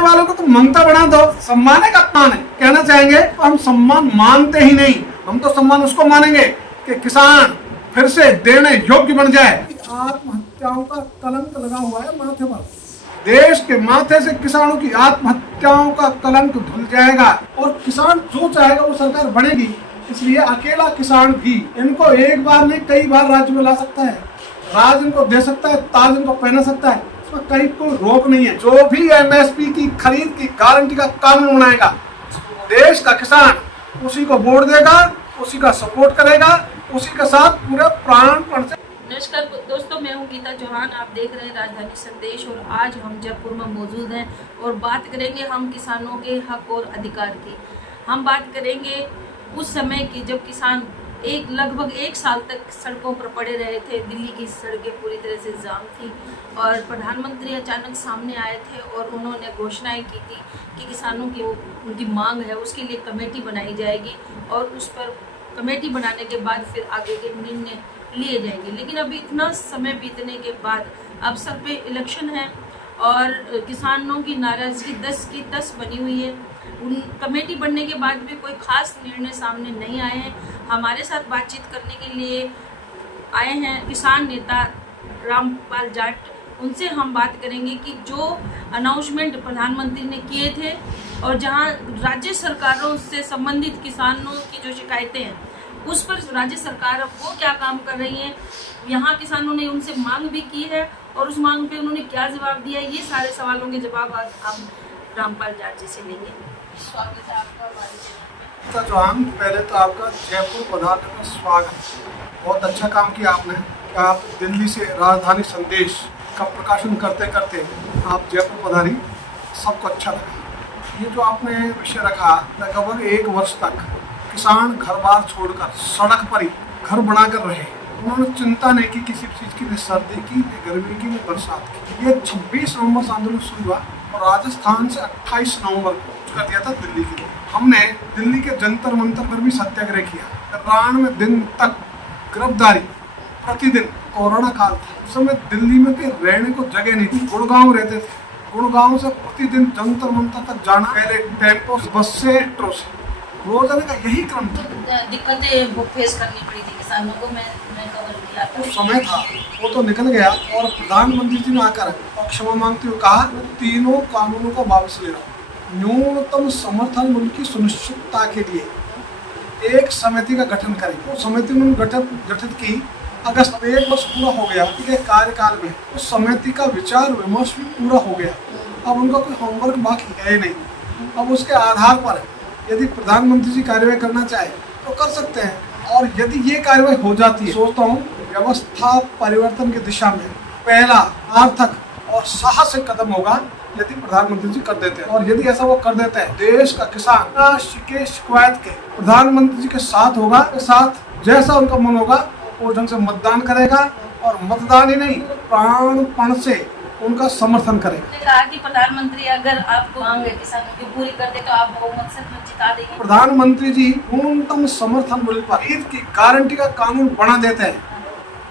मांगने वालों को तो मांगता बना दो। सम्मान है कप्तान है, कहना चाहेंगे हम सम्मान मांगते ही नहीं, हम तो सम्मान उसको मानेंगे कि किसान फिर से देने योग्य बन जाए। आत्महत्याओं का कलंक लगा हुआ है माथे पर, देश के माथे से किसानों की आत्महत्याओं का कलंक धुल जाएगा और किसान जो चाहेगा वो सरकार बनेगी। इसलिए अकेला किसान भी इनको एक बार नहीं कई बार राज्य में ला सकता है, राज इनको दे सकता है, ताज इनको पहना सकता है, इसमें कहीं कोई रोक नहीं है। जो भी एमएसपी की खरीद की गारंटी का कानून बनाएगा, देश का किसान उसी को वोट देगा, उसी का सपोर्ट करेगा, उसी के साथ पूरे प्राणपण से। नमस्कार दोस्तों, मैं हूं गीता चौहान। आप देख रहे हैं राजधानी संदेश और आज हम जयपुर में मौजूद हैं और बात करेंगे हम किसानों के हक और अधिकार की। हम बात करेंगे उस समय की जब किसान लगभग एक साल तक सड़कों पर पड़े रहे थे। दिल्ली की सड़कें पूरी तरह से जाम थी और प्रधानमंत्री अचानक सामने आए थे और उन्होंने घोषणाएं की थी कि किसानों की उनकी मांग है उसके लिए कमेटी बनाई जाएगी और उस पर कमेटी बनाने के बाद फिर आगे के निर्णय लिए जाएंगे। लेकिन अभी इतना समय बीतने के बाद अब सर पे इलेक्शन है और किसानों की नाराजगी 10 की 10 बनी हुई है। उन कमेटी बनने के बाद भी कोई खास निर्णय सामने नहीं आए हैं। हमारे साथ बातचीत करने के लिए आए हैं किसान नेता रामपाल जाट। उनसे हम बात करेंगे कि जो अनाउंसमेंट प्रधानमंत्री ने किए थे और जहां राज्य सरकारों से संबंधित किसानों की जो शिकायतें हैं उस पर राज्य सरकार वो क्या काम कर रही है, यहाँ किसानों ने उनसे मांग भी की है और उस मांग पे उन्होंने क्या जवाब दिया, ये सारे सवालों के जवाब आज हम रामपाल जाट जी से लेंगे। स्वागत है आपका हमारे चैनल में। चौहान, पहले तो आपका जयपुर पधारने में स्वागत। बहुत अच्छा काम किया आपने कि आप दिल्ली से राजधानी संदेश का प्रकाशन करते करते आप जयपुर पधारी, सबको अच्छा लगा। ये जो आपने विषय रखा, लगभग 1 वर्ष तक किसान घर बार छोड़कर सड़क पर ही घर बनाकर रहे। उन्होंने चिंता नहीं की किसी चीज़ की, न सर्दी की, न गर्मी की, न बरसात की। ये 26 नवंबर से आंदोलन शुरू हुआ और राजस्थान से 28 नवंबर को कर दिया था दिल्ली के लिए। हमने दिल्ली के जंतर मंतर पर भी सत्याग्रह किया। 93 दिन तक गिरफ्तारी, प्रतिदिन कोरोना काल था, उस समय दिल्ली में के रहने को जगह नहीं थी। गुड़गांव रहते थे, गुड़गांव से प्रतिदिन जंतर मंतर तक जाना, पहले टेम्पो बस से, मेट्रो से, रोजाना का यही क्रम था। दिक्कतें फेस करनी पड़ी थी किसानों को। मैं कवर किया, वो समय था, वो तो निकल गया और प्रधानमंत्री जी ने आकर और क्षमा मांगते हुए कहा, तीनों कानूनों को वापस ले रहा हूँ। न्यूनतम समर्थन मूल्य की सुनिश्चितता के लिए एक समिति का गठन करें। वो समिति उन्होंने गठित की अगस्त में। 1 वर्ष पूरा हो गया के कार्यकाल में उस समिति का विचार विमर्श भी पूरा हो गया। अब उनका कोई होमवर्क बाकी है नहीं। अब उसके आधार पर यदि प्रधानमंत्री जी कार्यवाही करना चाहे तो कर सकते हैं और यदि ये कार्यवाही हो जाती है, सोचता हूँ व्यवस्था परिवर्तन की दिशा में पहला सार्थक और साहसिक कदम होगा यदि प्रधानमंत्री जी कर देते हैं। और यदि ऐसा वो कर देते हैं, देश का किसान शिकायत के प्रधानमंत्री जी के साथ होगा, के साथ जैसा उनका मन होगा वो ढंग से मतदान करेगा और मतदान ही नहीं प्राणपण से उनका समर्थन करेगा। कहा कि प्रधानमंत्री अगर आपको मांग किसानों की पूरी कर दे तो आप बहुमत से जिता देंगे। प्रधानमंत्री जी न्यूनतम समर्थन मूल्य पर खरीद की गारंटी का कानून बना देते हैं,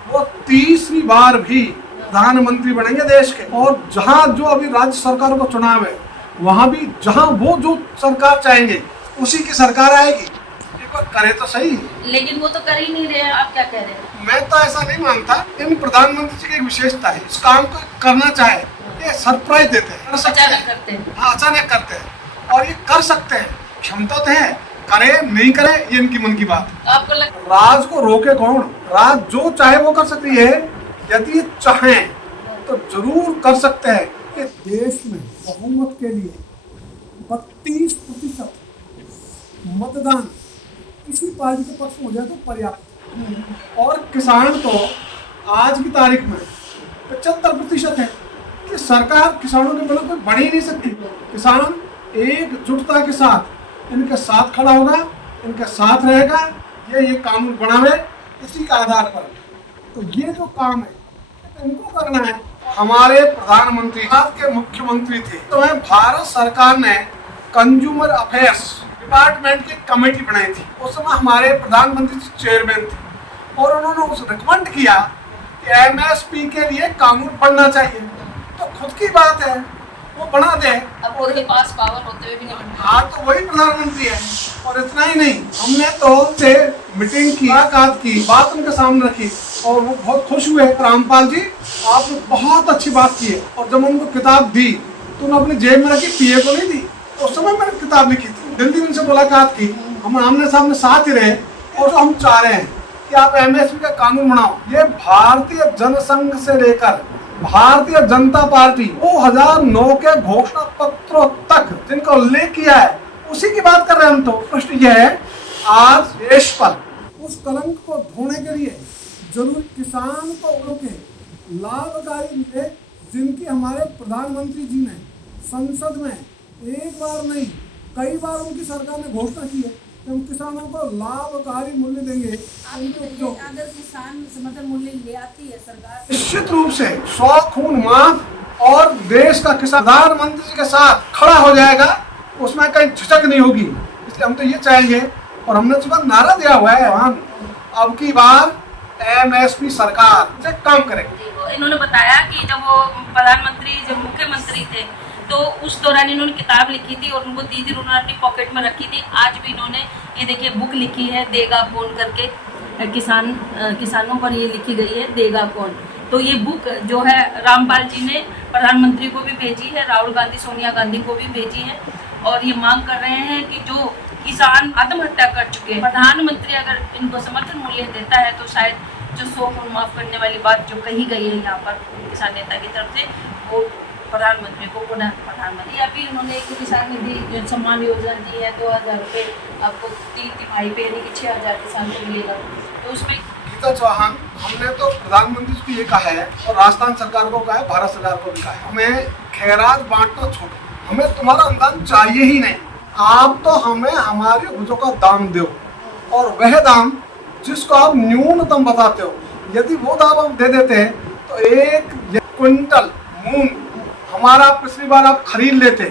वो तीसरी बार भी प्रधानमंत्री बनेंगे देश के। और जहाँ जो अभी राज्य सरकारों का चुनाव है वहाँ भी जहाँ वो जो सरकार चाहेंगे उसी की सरकार आएगी। एक बार करे तो सही। लेकिन वो तो कर ही नहीं रहे हैं, आप क्या कह रहे हैं? मैं तो ऐसा नहीं मानता। इन प्रधानमंत्री जी की एक विशेषता है, इस काम को करना चाहे ये सरप्राइज देते हैं, अचानक करते हैं। हाँ, अचानक करते हैं और ये कर सकते हैं। क्षमता तो है, करे नहीं करे ये इनकी मन की बात। आपको राज को रोके कौन? राज जो चाहे वो कर सकती है, यदि चाहें तो जरूर कर सकते हैं। ये देश में बहुमत के लिए 32% मतदान किसी पार्टी के पक्ष में हो जाए तो पर्याप्त। और किसान तो आज की तारीख में 75% है कि सरकार किसानों के बिना कोई बन ही नहीं सकती। किसान एकजुटता के साथ इनके साथ खड़ा होगा, इनके साथ रहेगा, ये कानून बनावे इसी के आधार पर। तो ये जो काम है तो इनको करना है। हमारे प्रधानमंत्री आज के मुख्यमंत्री थे तो भारत सरकार ने कंज्यूमर अफेयर्स डिपार्टमेंट की कमेटी बनाई थी। उस समय हमारे प्रधानमंत्री चेयरमैन थे और उन्होंने उस रिकमेंड किया कि एमएसपी के लिए कानून बनना चाहिए। तो खुद की बात है, वो बना दे। अब उनके पास पावर होते हुए भी नहीं बनता। हाँ, तो वही प्रधानमंत्री है। और इतना ही नहीं, हमने तो से मीटिंग की, मुलाकात की, बात उनके सामने रखी और वो बहुत खुश हुए। रामपाल जी, आपने बहुत अच्छी बात की है। और जब उनको किताब दी तो उन्होंने अपनी जेब में रखी, पीए को नहीं दी। उस समय मैंने किताब लिखी थी, दिल्ली में उनसे मुलाकात की, हम आमने सामने साथ ही रहे। और हम चाह रहे हैं कि आप एमएसपी का कानून बनाओ। ये भारतीय जनसंघ से लेकर भारतीय जनता पार्टी 2009 के घोषणा पत्रों तक जिनका उल्लेख किया है, उसी की बात कर रहे हैं हम। तो प्रश्न यह है, आज देश पर उस कलंक को धोने के लिए जरूर किसान को उनके लाभकारी मिले, जिनकी हमारे प्रधानमंत्री जी ने संसद में एक बार नहीं कई बार उनकी सरकार ने घोषणा की है कि हम किसानों को लाभकारी मूल्य देंगे। अगर किसान समर्थन मूल्य ले आती है सरकार, निश्चित रूप से 100 खून माफ और देश का किसान प्रधानमंत्री जी के साथ खड़ा हो जाएगा, उसमें कहीं झिझक नहीं होगी। इसलिए हम तो ये चाहेंगे और हमने सुबह नारा दिया हुआ है, हम अब की बार एमएसपी सरकार से काम करेंगे। इन्होंने बताया कि जब वो प्रधानमंत्री जब मुख्यमंत्री थे तो उस दौरान इन्होंने किताब लिखी थी और उनको दी थी, उन्होंने अपनी पॉकेट में रखी थी। आज भी इन्होंने ये देखिए बुक लिखी है, देगा कौन करके, किसानों पर ये लिखी गई है, देगा कौन। तो ये बुक जो है रामपाल जी ने प्रधानमंत्री को भी भेजी है, राहुल गांधी सोनिया गांधी को भी भेजी है और ये मांग कर रहे हैं कि जो किसान आत्महत्या कर चुके हैं, प्रधानमंत्री अगर इनको समर्थन मूल्य देता है तो शायद जो 100 खून माफ करने वाली बात जो कही गई है यहाँ पर किसान नेता की तरफ से, वो प्रधानमंत्री को पुनः प्रधानमंत्री। अभी उन्होंने एक किसान निधि सम्मान योजना दी है, 2000 रुपये आपको 3 तिमाही पे, यानी कि 6000 किसान को मिलेगा। तो उसमें गीता चौहान, हमने तो प्रधानमंत्री को ये कहा है और राजस्थान सरकार को कहा है, भारत सरकार को भी कहा है, हमें खैरात बांटना छोड़ो, हमें तुम्हारा अनुदान चाहिए ही नहीं। आप तो हमें हमारी उपजों का दाम दो और वह दाम जिसको आप न्यूनतम बताते हो, यदि वो दाम आप दे देते हैं तो 1 क्विंटल मूंग हमारा पिछली बार आप खरीद लेते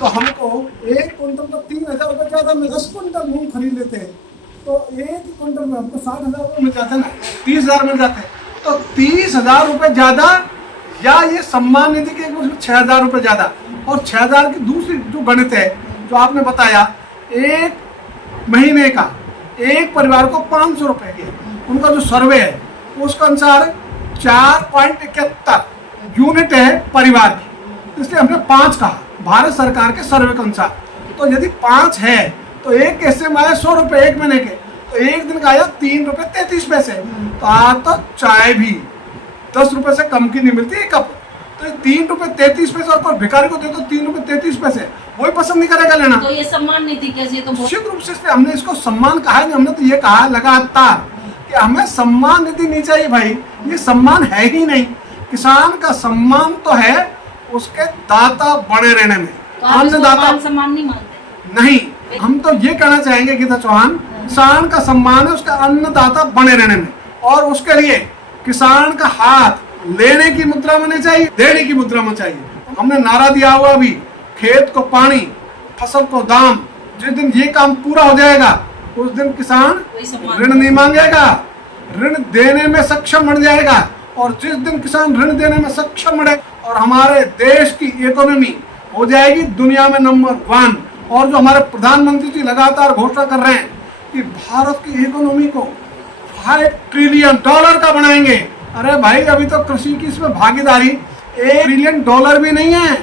तो हमको 1 क्विंटल का 3000 रुपये ज्यादा में 10 क्विंटल मूंग खरीद लेते हैं तो 1 क्विंटल में हमको 60,000 रुपये मिल जाते ना, 30,000 मिल जाते। तो 30,000 रुपये ज्यादा या ये सम्मान निधि के 6,000 रुपये ज्यादा और 6,000 की दूसरी जो गणित है जो आपने बताया, 1 महीने का एक परिवार को 500 रुपये के उनका जो सर्वे है उसके अनुसार 4.71 यूनिट है परिवार की, इसलिए हमने 5 कहा भारत सरकार के सर्वे के अनुसार। तो यदि 5 है तो एक कैसे में आया 100 रुपये एक महीने के, तो एक दिन का आया 3 रुपये 33 पैसे। तो आज तो चाय भी 10 रुपये से कम की नहीं मिलती एक कप, तो 3 रुपये 33 पैसे और कोई भिखारी को दे तो 3 रुपये 33 पैसे, वही पसंद नहीं करेगा लेना। तो ये सम्मान नीति कैसे, तो निश्चित रूप से हमने इसको सम्मान कहा है, हमने तो ये कहा लगातार कि हमें सम्मान निधि नहीं चाहिए भाई, ये सम्मान है ही नहीं। किसान का सम्मान तो है उसके दाता बने रहने में, अन्नदाता सम्मान नहीं मानते नहीं। हम तो ये कहना चाहेंगे गीता चौहान, किसान का सम्मान है उसका अन्नदाता बने रहने में, और उसके लिए किसान का हाथ लेने की मुद्रा में नहीं चाहिए, देने की मुद्रा में चाहिए। हमने नारा दिया हुआ अभी, खेत को पानी, फसल को दाम। जिस दिन ये काम पूरा हो जाएगा उस दिन किसान ऋण नहीं मांगेगा, ऋण देने में सक्षम बन जाएगा। और जिस दिन किसान ऋण देने में सक्षम बने और हमारे देश की इकोनॉमी हो जाएगी दुनिया में नंबर 1। और जो हमारे प्रधानमंत्री जी लगातार घोषणा कर रहे हैं कि भारत की इकोनॉमी को $5 ट्रिलियन का बनाएंगे। अरे भाई, अभी तो कृषि की इसमें भागीदारी $1 ट्रिलियन भी नहीं है।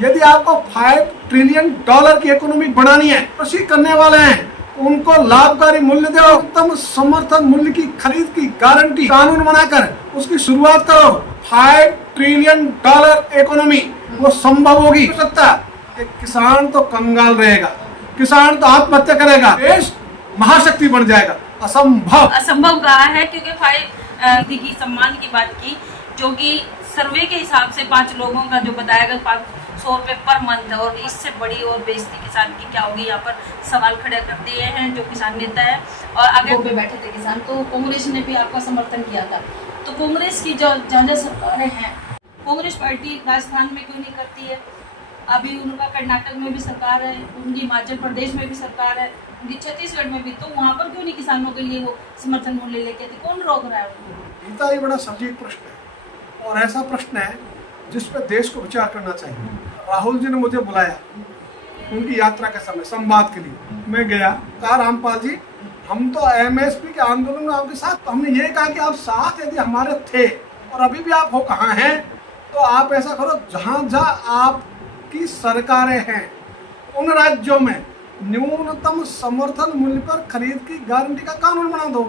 यदि आपको $5 ट्रिलियन की इकोनॉमी बनानी है, कृषि करने वाले हैं उनको लाभकारी मूल्य दो, उत्तम समर्थन मूल्य की खरीद की गारंटी कानून बनाकर उसकी शुरुआत करो। $5 ट्रिलियन इकोनॉमी वो संभव होगी। हो सकता कि किसान तो कंगाल रहेगा, किसान तो आत्महत्या करेगा, देश महाशक्ति बन जाएगा। असंभव कहा है, क्योंकि 5 की सम्मान की बात की, जो कि सर्वे के हिसाब से 5 लोगों का जो बताया गया 500 रुपये पर मंथ, और इससे बड़ी और बेइज्जती किसान की क्या होगी। यहाँ पर सवाल खड़े कर दिए हैं जो किसान नेता है और आगे पे बैठे थे किसान। तो कांग्रेस ने भी आपका समर्थन किया था। तो कांग्रेस की जो सरकारें हैं, कांग्रेस पार्टी राजस्थान में क्यों नहीं करती है? अभी उनका कर्नाटक में भी सरकार है, उनकी हिमाचल प्रदेश में भी सरकार है, उनकी छत्तीसगढ़ में भी, तो वहाँ पर क्यों नहीं किसानों के लिए वो समर्थन मूल्य लेके थे? कौन रोक रहा है उनको? गीता, ये बड़ा संजीव प्रश्न है और ऐसा प्रश्न है जिस पर देश को विचार करना चाहिए। राहुल जी ने मुझे बुलाया उनकी यात्रा के समय संवाद के लिए। मैं गया, कहा रामपाल जी हम तो एमएसपी के आंदोलन में आपके साथ, तो हमने ये कहा कि आप साथ यदि हमारे थे और अभी भी आप हो कहाँ हैं, तो आप ऐसा करो जहाँ जहाँ आपकी सरकारें हैं उन राज्यों में न्यूनतम समर्थन मूल्य पर खरीद की गारंटी का कानून बना दो,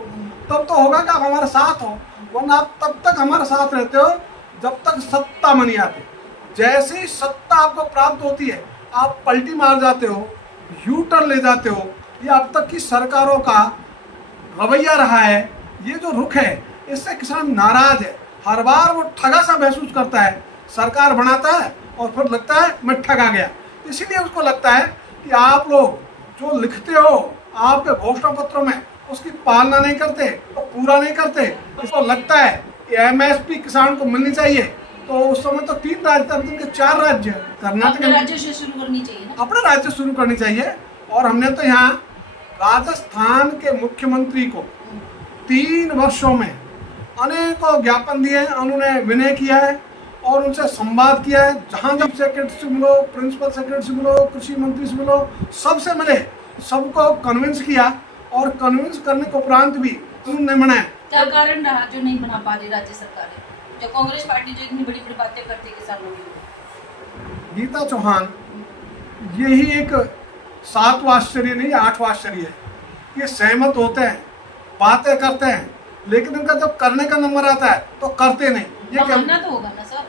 तब तो होगा कि आप हमारे साथ हो। वरना आप तब तक हमारे साथ रहते हो जब तक सत्ता में नहीं आते। जैसे ही सत्ता आपको प्राप्त होती है आप पलटी मार जाते हो, यू टर्न ले जाते हो। ये अब तक की सरकारों का रवैया रहा है। ये जो रुख है इससे किसान नाराज है। हर बार वो ठगा सा महसूस करता है, सरकार बनाता है और फिर लगता है मैं ठगा गया। इसीलिए उसको लगता है कि आप लोग जो लिखते हो आपके घोषणा पत्रों में उसकी पालना नहीं करते, तो पूरा नहीं करते। इसको लगता है कि एमएसपी किसान को मिलनी चाहिए। तो उस समय तो 3 राज्य के 4 राज्य कर्नाटक राज्य से शुरू करनी चाहिए ना? अपने राज्य शुरू करनी चाहिए। और हमने तो यहाँ राजस्थान के मुख्यमंत्री को 3 वर्षों में अनेकों ज्ञापन दिए हैं, उन्होंने विनय किया है और उनसे संवाद किया है। जहाँ जब सेक्रेटरी से मिलो, प्रिंसिपल सेक्रेटरी से मिलो, कृषि मंत्री से मिलो, सबसे मिले, सबको कन्विंस किया और कन्विंस करने के उपरांत भी उन्होंने बनाया। क्या कारण रहा जो नहीं बना पा रही राज्य सरकारें, जो कांग्रेस पार्टी जो इतनी बड़ी बड़ी बातें करती है किसानों की? गीता चौहान यही एक 7वां आश्चर्य नहीं 8वां आश्चर्य है। ये सहमत होते हैं, बातें करते हैं, लेकिन इनका जब करने का नंबर आता है तो करते नहीं। ये बहाना तो होगा ना सर?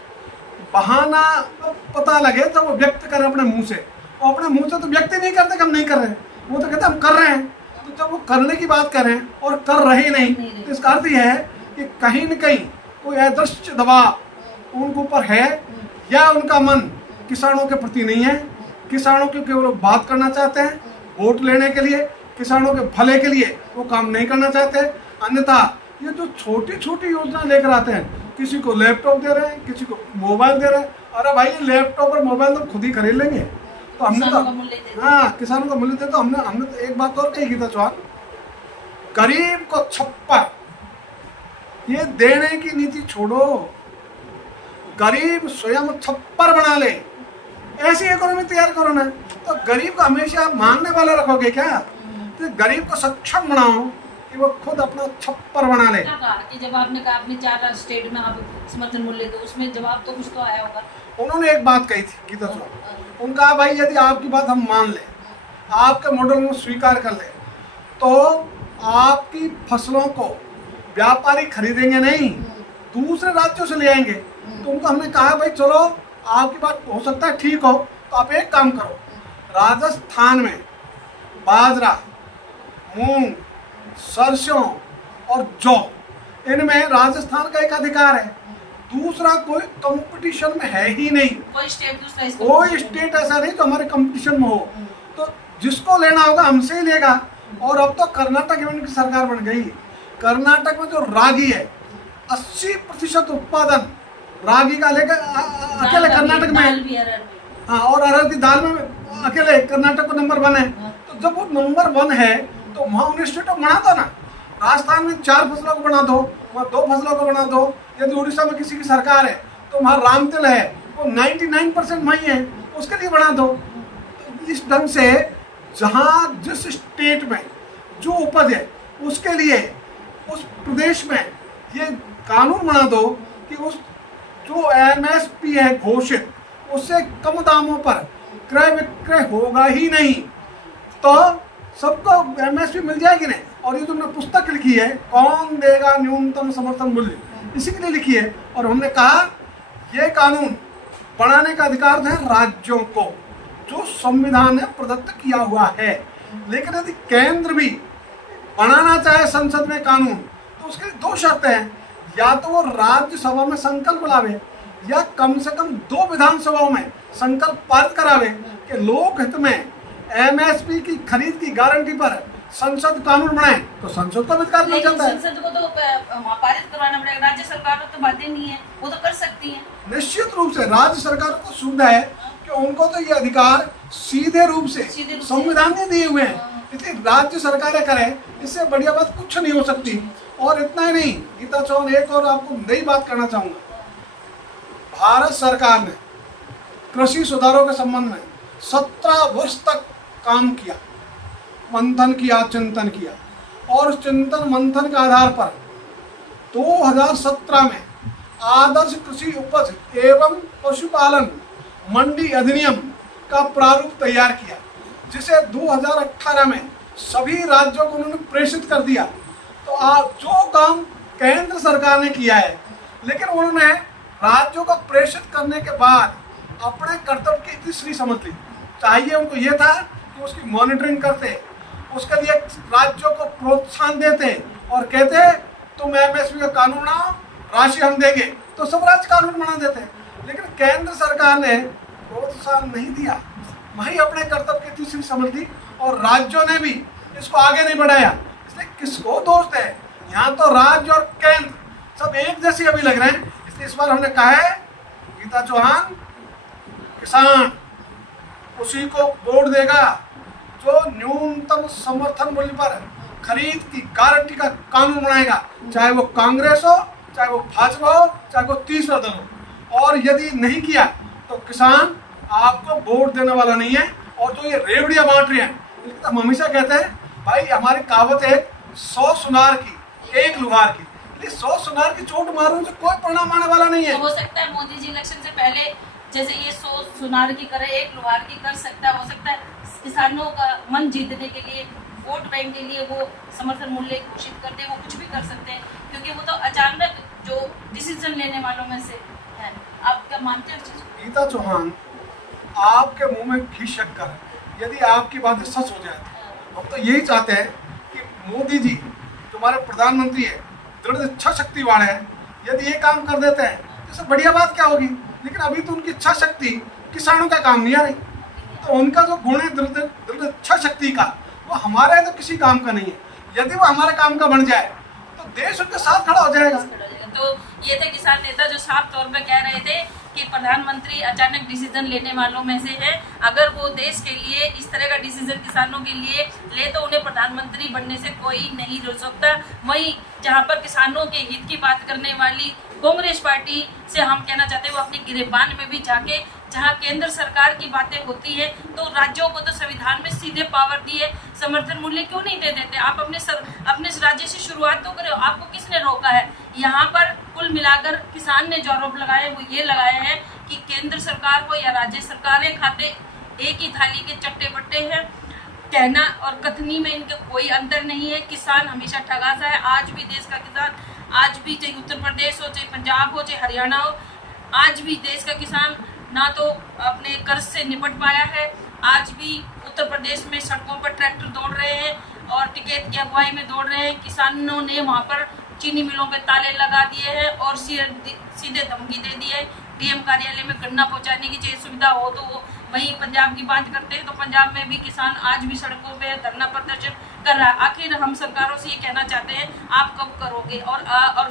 बहाना तो पता लगे तो वो व्यक्त करें अपने मुंह से, और अपने मुंह से तो व्यक्त ही नहीं करते कि हम नहीं कर रहे हैं, वो तो कहते हम कर रहे हैं। तो जब वो करने की बात करें और कर रहे नहीं, तो इसका अर्थ यह है कि कहीं न कहीं कोई अदृश्य दबाव उनके ऊपर है, या उनका मन किसानों के प्रति नहीं है। किसानों की केवल बात करना चाहते हैं, वोट लेने के लिए, किसानों के भले के लिए वो काम नहीं करना चाहते। अन्यथा ये जो छोटी छोटी योजना लेकर आते हैं, किसी को लैपटॉप दे रहे हैं, किसी को मोबाइल दे रहे हैं। अरे भाई लैपटॉप और मोबाइल तो खुद ही खरीद लेंगे। तो हमने तो हाँ किसानों को मूल्य दे। तो हमने तो एक बात और कही गीता चौहान, गरीब को छप्पर, ये देने की नीति छोड़ो, गरीब स्वयं छप्पर बना ले, ऐसी इकोनॉमी तैयार करो ना। तो गरीब को हमेशा मांगने वाला रखोगे क्या? तो गरीब को सक्षम बनाओ कि वो खुद अपना छप्पर बना ले। क्या कहा कि जब आपने कहा अपने 4 स्टेट में आप समर्थन मूल्य दो, उसमें जवाब तो कुछ तो आया होगा? उन्होंने एक बात कही थी गीता चौहान, उनका भाई यदि आपकी बात हम मान लें, आपके मॉडल में स्वीकार कर लें, तो आपकी फसलों को व्यापारी खरीदेंगे नहीं, दूसरे राज्यों से ले आएंगे। तो उनको हमने कहा भाई चलो आपकी बात हो सकता है ठीक हो, तो आप एक काम करो, राजस्थान में बाजरा, मूंग, सरसों और जौ, इनमें राजस्थान का एक अधिकार है, दूसरा कोई कंपटीशन में है ही नहीं। कोई स्टेट ऐसा नहीं जो हमारे कंपटीशन में हो। तो जिसको लेना होगा हमसे ही लेगा। और अब तो कर्नाटक में उनकी सरकार बन गई। कर्नाटक में जो रागी है 80% उत्पादन रागी का लेकर अकेले कर्नाटक में है। हाँ, और अरहर की दाल में अकेले कर्नाटक को नंबर 1 है। तो जब वो नंबर 1 है तो वहाँ इंस्टीट्यूट बना दो ना। राजस्थान में 4 फसलों को बना दो, वहाँ 2 फसलों को बना दो। यदि उड़ीसा में किसी की सरकार है तो वहाँ रामतिल है, वो 99% वही है, उसके लिए बना दो। तो इस ढंग से जहाँ जिस स्टेट में जो उपज है उसके लिए उस प्रदेश में ये कानून बना दो कि उस जो एमएसपी है घोषित, उससे कम दामों पर क्रय विक्रय होगा ही नहीं। तो सबको एमएसपी मिल जाएगी नहीं। और ये जो हमने पुस्तक लिखी है, कौन देगा न्यूनतम समर्थन मूल्य, इसी के लिए लिखी है। और हमने कहा ये कानून बनाने का अधिकार है राज्यों को, जो संविधान ने प्रदत्त किया हुआ है। लेकिन यदि केंद्र भी बनाना चाहे संसद में कानून, तो उसके लिए 2 शर्तें हैं। या तो वो राज्यसभा में संकल्प लावे, या कम से कम 2 विधानसभाओं में संकल्प पारित करावे कि लोक हित में एमएसपी की खरीद की गारंटी पर संसद कानून बनाए। तो संसद का अधिकार मिल जाता है। संसद को तो पारित करवाना पड़ेगा, राज्य सरकार को तो बातें नहीं है, वो तो कर सकती है। निश्चित रूप से राज्य सरकार को सुविधा है कि उनको तो ये अधिकार सीधे रूप से संविधान ने दिए हुए हैं, इसलिए राज्य सरकारें करें, इससे बढ़िया बात कुछ नहीं हो सकती। और इतना ही नहीं गीता चौहान, एक और आपको नई बात करना चाहूँगा। भारत सरकार ने कृषि सुधारों के संबंध में 17 वर्ष तक काम किया, मंथन किया, चिंतन किया, और उस चिंतन मंथन के आधार पर 2017 में आदर्श कृषि उपज एवं पशुपालन मंडी अधिनियम का प्रारूप तैयार किया, जिसे 2018 में सभी राज्यों को उन्होंने प्रेषित कर दिया। तो आप जो काम केंद्र सरकार ने किया है, लेकिन उन्होंने राज्यों को प्रेषित करने के बाद अपने कर्तव्य की इतनी श्री समझ ली। चाहिए उनको ये था कि उसकी मॉनिटरिंग करते, उसके लिए राज्यों को प्रोत्साहन देते और कहते तुम एमएसपी का कानून बनाओ, राशि हम देंगे, तो सब राज्य कानून बना देते। लेकिन केंद्र सरकार ने प्रोत्साहन नहीं दिया, वही अपने कर्तव्य की इतनी श्री समझ ली और राज्यों ने भी इसको आगे नहीं बढ़ाया। इसलिए किसको दोष है? यहाँ तो राज्य और केंद्र सब एक जैसे अभी लग रहे हैं। इसलिए इस बार हमने कहा है गीता चौहान किसान उसी को वोट देगा जो न्यूनतम समर्थन मूल्य पर खरीद की गारंटी का कानून बनाएगा, चाहे वो कांग्रेस हो, चाहे वो भाजपा हो, चाहे वो तीसरा दल हो। और यदि नहीं किया तो किसान आपको वोट देने वाला नहीं है। और जो ये रेवड़ियां बांट रहे हैं, हम हमेशा कहते हैं भाई हमारी कहावत है 100 सुनार की 1 लुहार की, 100 सुनार की चोट मारूं तो कोई परिणाम आने वाला नहीं है। हो सकता है मोदी जी इलेक्शन से पहले जैसे ये 100 सुनार की करे 1 लुहार की कर सकता है। हो सकता है किसानों का मन जीतने के लिए, वोट बैंक के लिए वो समर्थन मूल्य घोषित कर दे, वो कुछ भी कर सकते हैं, क्योंकि वो तो अचानक जो डिसीजन लेने वालों में से है। आप क्या मानते हैं? गीता चौहान, आपके मुंह में घी शक्कर है। यदि आपकी बातें सच हो जाए तो हम तो यही चाहते हैं कि मोदी जी जो हमारे प्रधानमंत्री है, दृढ़ इच्छा शक्ति वाले हैं, यदि ये काम कर देते हैं तो इससे बढ़िया बात क्या होगी। लेकिन अभी तो उनकी इच्छा शक्ति किसानों का काम नहीं आ रही, तो उनका जो गुण है दृढ़ इच्छा शक्ति का, वो हमारे तो किसी काम का नहीं है। यदि वो हमारे काम का बन जाए तो देश उनके साथ खड़ा हो जाएगा। तो ये थे किसान नेता जो साफ तौर पे कह रहे थे कि प्रधानमंत्री अचानक डिसीजन लेने वालों में से है। अगर वो देश के लिए इस तरह का डिसीजन किसानों के लिए ले तो उन्हें प्रधानमंत्री बनने से कोई नहीं रोक सकता। वहीं जहां पर किसानों के हित की बात करने वाली कांग्रेस पार्टी से हम कहना चाहते हैं वो अपनी गिरेबान में भी जाके, जहां केंद्र सरकार की बातें होती है तो राज्यों को तो संविधान में सीधे पावर दी है, समर्थन मूल्य क्यों नहीं दे देते? आप अपने राज्य से शुरुआत तो करें, आपको किसने रोका है? यहाँ पर कुल मिलाकर किसान ने जो आरोप लगाए वो ये लगाए हैं कि केंद्र सरकार को या राज्य सरकारें खाते एक ही थाली के चट्टे बट्टे हैं। कहना और कथनी में इनके कोई अंतर नहीं है। किसान हमेशा ठगासा है। आज भी देश का किसान, आज भी चाहे उत्तर प्रदेश हो, चाहे पंजाब हो, चाहे हरियाणा हो, आज भी देश का किसान ना तो अपने कर्ज से निपट पाया है। आज भी उत्तर प्रदेश में सड़कों पर ट्रैक्टर दौड़ रहे हैं और टिकैत की अगुवाई में दौड़ रहे हैं। किसानों ने वहाँ पर चीनी मिलों पे ताले लगा दिए हैं और सीधे धमकी दे दी है डीएम कार्यालय में गन्ना पहुँचाने की। चाहे सुविधा हो तो वो वहीं पंजाब की बात करते हैं तो पंजाब में भी किसान आज भी सड़कों पे धरना प्रदर्शन कर रहा है। आखिर हम सरकारों से ये कहना चाहते हैं आप कब करोगे, और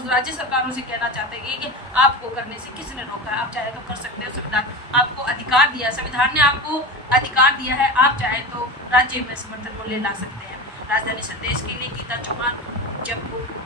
राज्य सरकारों से कहना चाहते हैं कि आपको करने से किसने रोका है? आप चाहे तो कर सकते हो, संविधान आपको अधिकार दिया, संविधान ने आपको अधिकार दिया है। आप चाहे तो राज्य में समर्थन मूल्य ला सकते हैं। राजधानी संदेश के लिए गीता चौहान, जयपुर।